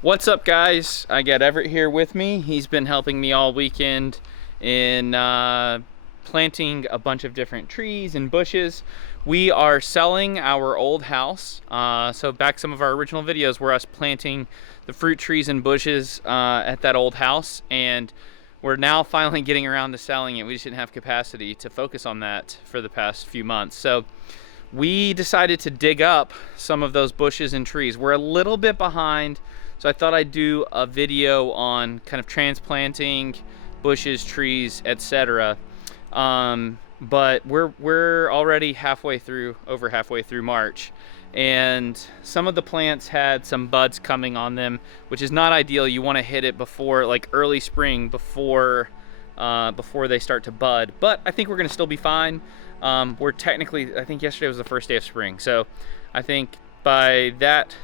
What's up, guys? I got Everett here with me. He's been helping me all weekend in planting a bunch of different trees and bushes. We are selling our old house. So back some of our original videos were us planting the fruit trees and bushes at that old house, and we're now finally getting around to selling it. We just didn't have capacity to focus on that for the past few months. So we decided to dig up some of those bushes and trees. We're a little bit behind, so I thought I'd do a video on kind of transplanting bushes, trees, etc. But we're already over halfway through March, and some of the plants had some buds coming on them, which is not ideal. You want to hit it before, like, early spring, before they start to bud. But I think we're gonna still be fine. We're technically, I think yesterday was the first day of spring, so I think by that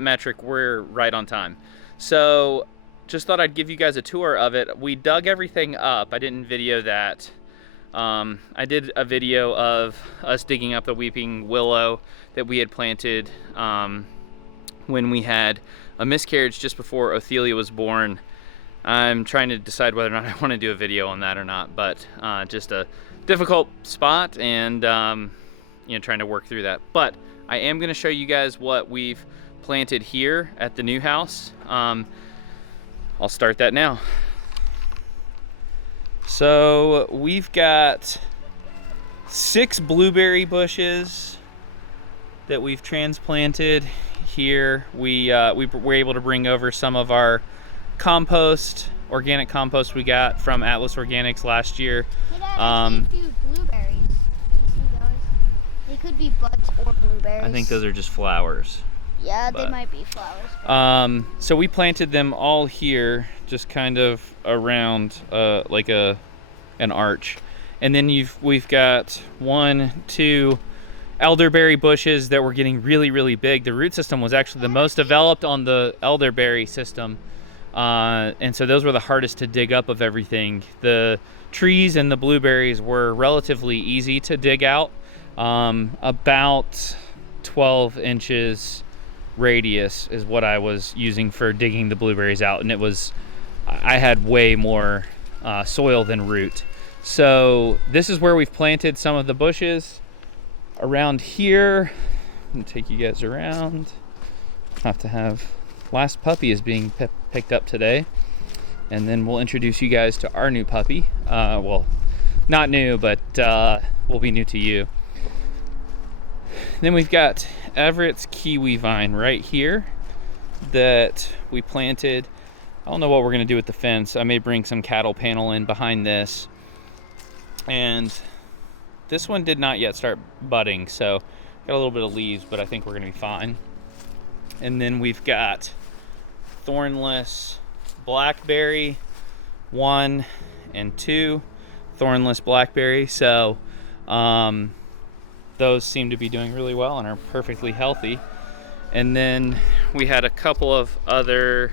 metric we're right on time. So just thought I'd give you guys a tour of it. We dug everything up. I didn't video that. I did a video of us digging up the weeping willow that we had planted when we had a miscarriage just before Ophelia was born. I'm trying to decide whether or not I want to do a video on that or not, but just a difficult spot, and trying to work through that. But I am going to show you guys what we've planted here at the new house. I'll start that now. So we've got 6 blueberry bushes that we've transplanted here. We were able to bring over some of our compost, organic compost we got from Atlas Organics last year. Hey, Dad, I see a few blueberries. You see those? They could be buds or blueberries. I think those are just flowers. Yeah, they might be flowers. So we planted them all here, just kind of around like an arch, and then we've got 1, 2 elderberry bushes that were getting really big. The root system was actually the most developed on the elderberry system, and so those were the hardest to dig up of everything. The trees and the blueberries were relatively easy to dig out, about 12 inches radius is what I was using for digging the blueberries out, and I had way more soil than root. So this is where we've planted some of the bushes around here. I'm gonna take you guys around. Last puppy is being picked up today, and then we'll introduce you guys to our new puppy. Well, not new, but will be new to you. Then we've got Everett's kiwi vine right here that we planted. I don't know what we're gonna do with the fence. I may bring some cattle panel in behind this. And this one did not yet start budding, so got a little bit of leaves, but I think we're gonna be fine. And then we've got thornless blackberry 1 and 2, thornless blackberry. So those seem to be doing really well and are perfectly healthy. And then we had a couple of other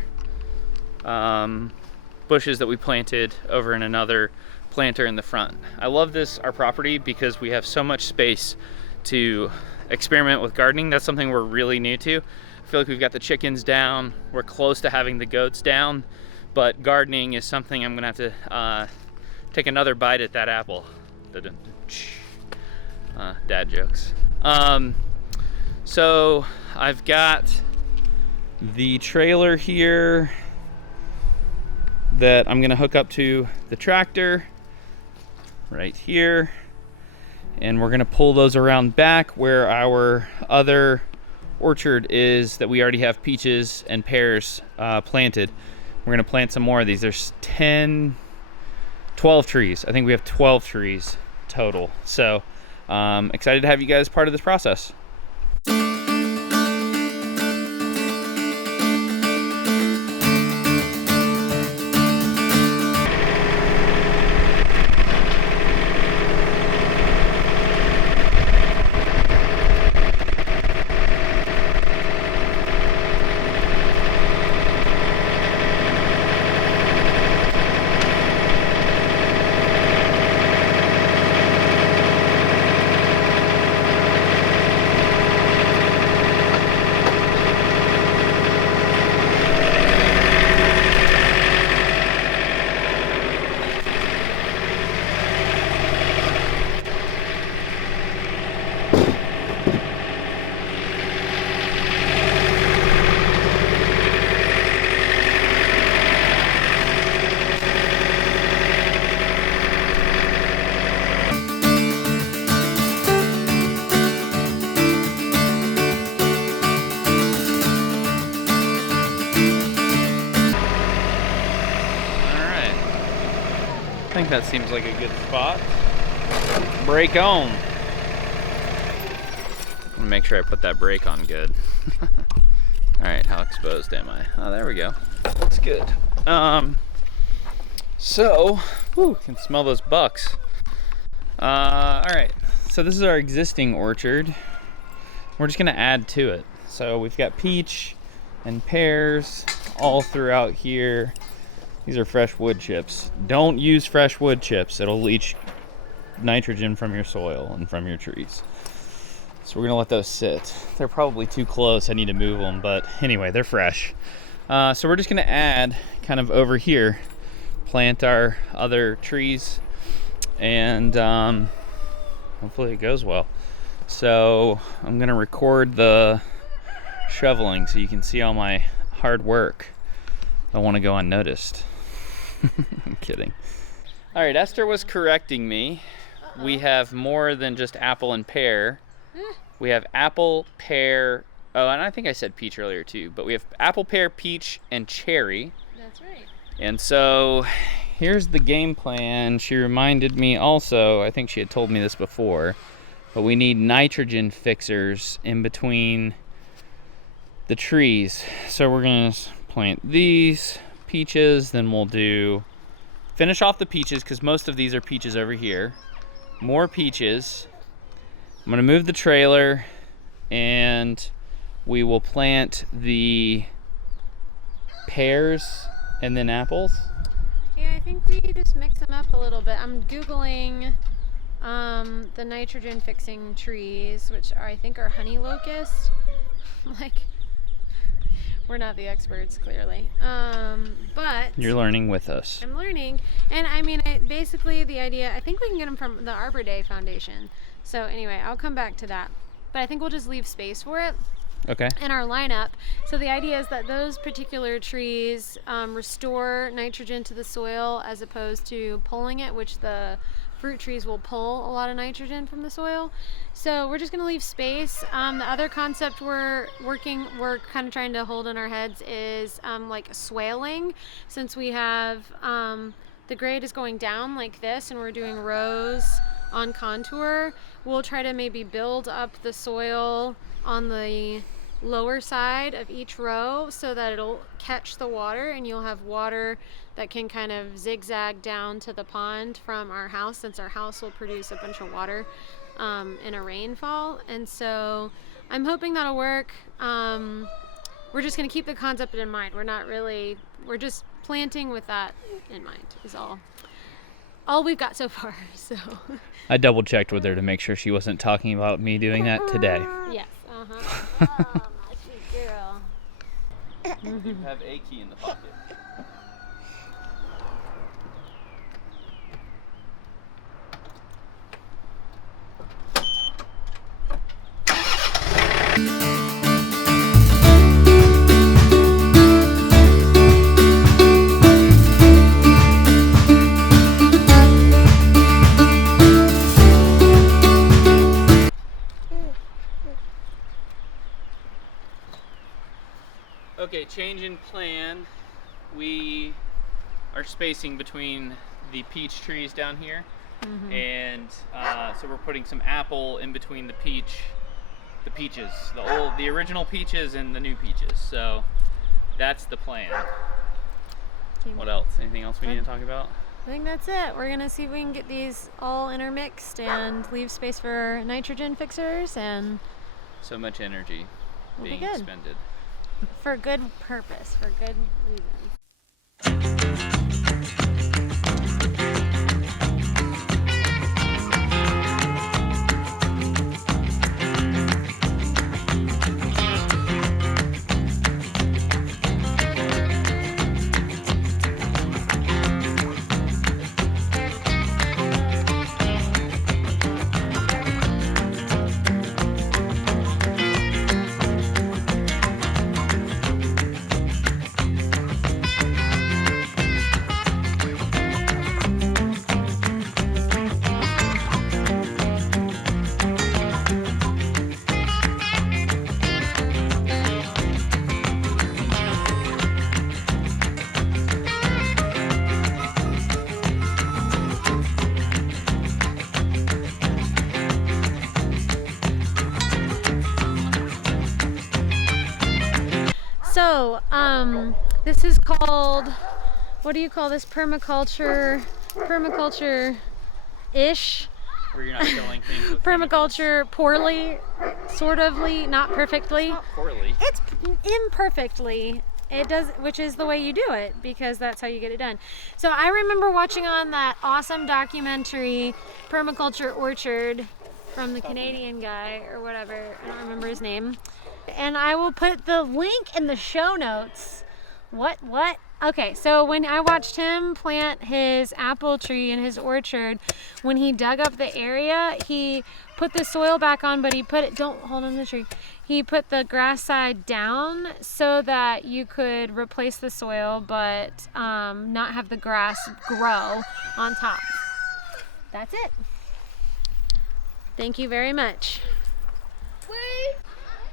bushes that we planted over in another planter in the front. I love our property, because we have so much space to experiment with gardening. That's something we're really new to. I feel like we've got the chickens down, we're close to having the goats down, but gardening is something I'm gonna have to take another bite at that apple. Dad jokes. So I've got the trailer here that I'm gonna hook up to the tractor right here, and we're gonna pull those around back where our other orchard is that we already have peaches and pears planted. We're gonna plant some more of these. There's 12 trees. I think we have 12 trees total. So excited to have you guys part of this process. think that seems like a good spot. Brake on. I'm gonna make sure I put that brake on good. All right, how exposed am I? Oh, there we go. Looks good. So, whew, can smell those bucks. All right, so this is our existing orchard. We're just gonna add to it. So we've got peach and pears all throughout here. These are fresh wood chips. Don't use fresh wood chips. It'll leach nitrogen from your soil and from your trees. So we're gonna let those sit. They're probably too close. I need to move them, but anyway, they're fresh. So we're just gonna add kind of over here, plant our other trees, and hopefully it goes well. So I'm gonna record the shoveling so you can see all my hard work. I want to go unnoticed. I'm kidding. All right, Esther was correcting me. We have more than just apple and pear. We have apple, pear, oh, and I think I said peach earlier too, but we have apple, pear, peach, and cherry. That's right. And so here's the game plan. She reminded me also, I think she had told me this before, but we need nitrogen fixers in between the trees. So we're gonna plant these peaches, then we'll finish off the peaches because most of these are peaches over here. More peaches. I'm gonna move the trailer and we will plant the pears and then apples. Yeah, I think we just mix them up a little bit. I'm Googling the nitrogen fixing trees, which I think are honey locust. Like, we're not the experts, clearly. But You're learning with us. I'm learning. And I mean, basically the idea, I think we can get them from the Arbor Day Foundation. So anyway, I'll come back to that. But I think we'll just leave space for it Okay. in our lineup. So the idea is that those particular trees restore nitrogen to the soil as opposed to pulling it, which the fruit trees will pull a lot of nitrogen from the soil. So we're just going to leave space. The other concept we're kind of trying to hold in our heads is like swaling. Since we have the grade is going down like this and we're doing rows on contour, we'll try to maybe build up the soil on the lower side of each row so that it'll catch the water and you'll have water that can kind of zigzag down to the pond from our house, since our house will produce a bunch of water in a rainfall. And so I'm hoping that'll work. We're just going to keep the concept in mind. We're just planting with that in mind is all we've got so far. So I double checked with her to make sure she wasn't talking about me doing that today. yes. Oh, my sweet girl. You have a key in the pocket. Okay, change in plan. We are spacing between the peach trees down here, and so we're putting some apple in between the peaches, the original peaches and the new peaches. So that's the plan. What else? Anything else we need to talk about? I think that's it. We're gonna see if we can get these all intermixed and leave space for nitrogen fixers, and So much energy We'll be being good. expended. for good purpose, for good reasons. So, this is called, what do you call this? Permaculture-ish. Where you're not killing things with Permaculture poorly, sort ofly, not perfectly. chemicals. Not poorly. It's imperfectly. It does, which is the way you do it, because that's how you get it done. So I remember watching on that awesome documentary, Permaculture Orchard, from the Canadian guy or whatever. I don't remember his name. And I will put the link in the show notes. What? Okay, so when I watched him plant his apple tree in his orchard, when he dug up the area, he put the soil back on, but he put it, don't hold on the tree. He put the grass side down so that you could replace the soil, but not have the grass grow on top. That's it. Thank you very much.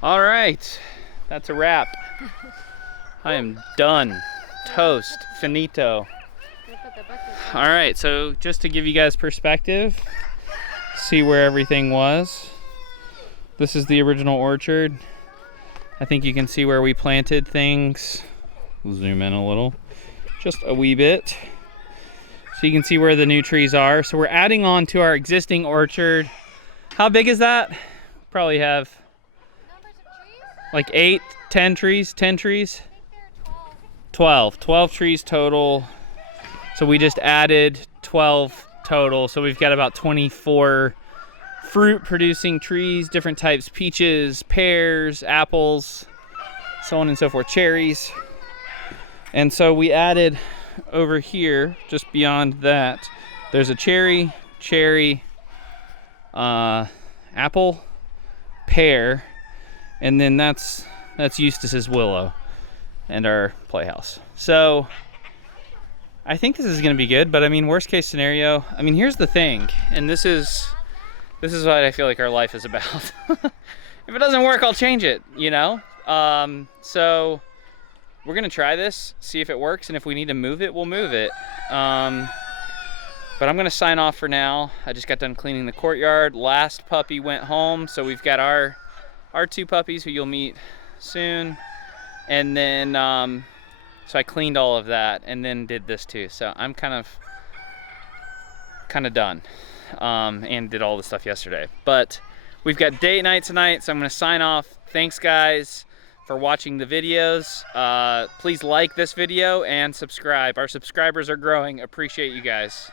All right, that's a wrap. I am done. Toast. Finito. All right, so just to give you guys perspective, see where everything was. This is the original orchard. I think you can see where we planted things. We'll zoom in a little, just a wee bit. So you can see where the new trees are. So we're adding on to our existing orchard. How big is that? Probably have like 8, 10 trees, 10 trees. 12 trees total. So we just added 12 total. So we've got about 24 fruit producing trees, different types, peaches, pears, apples, so on and so forth, cherries. And so we added over here, just beyond that, there's a cherry, apple, pear, and then that's Eustace's willow and our playhouse. So I think this is going to be good, but I mean, worst case scenario, I mean, here's the thing, and this is what I feel like our life is about. If it doesn't work, I'll change it, you know? So we're gonna try this, see if it works, and if we need to move it, we'll move it. But I'm gonna sign off for now. I just got done cleaning the courtyard. Last puppy went home, so we've got our 2 puppies who you'll meet soon. And then, so I cleaned all of that and then did this too. So I'm kind of done. And did all the stuff yesterday. But we've got date night tonight, so I'm gonna sign off. Thanks guys for watching the videos. Please like this video and subscribe. Our subscribers are growing. Appreciate you guys.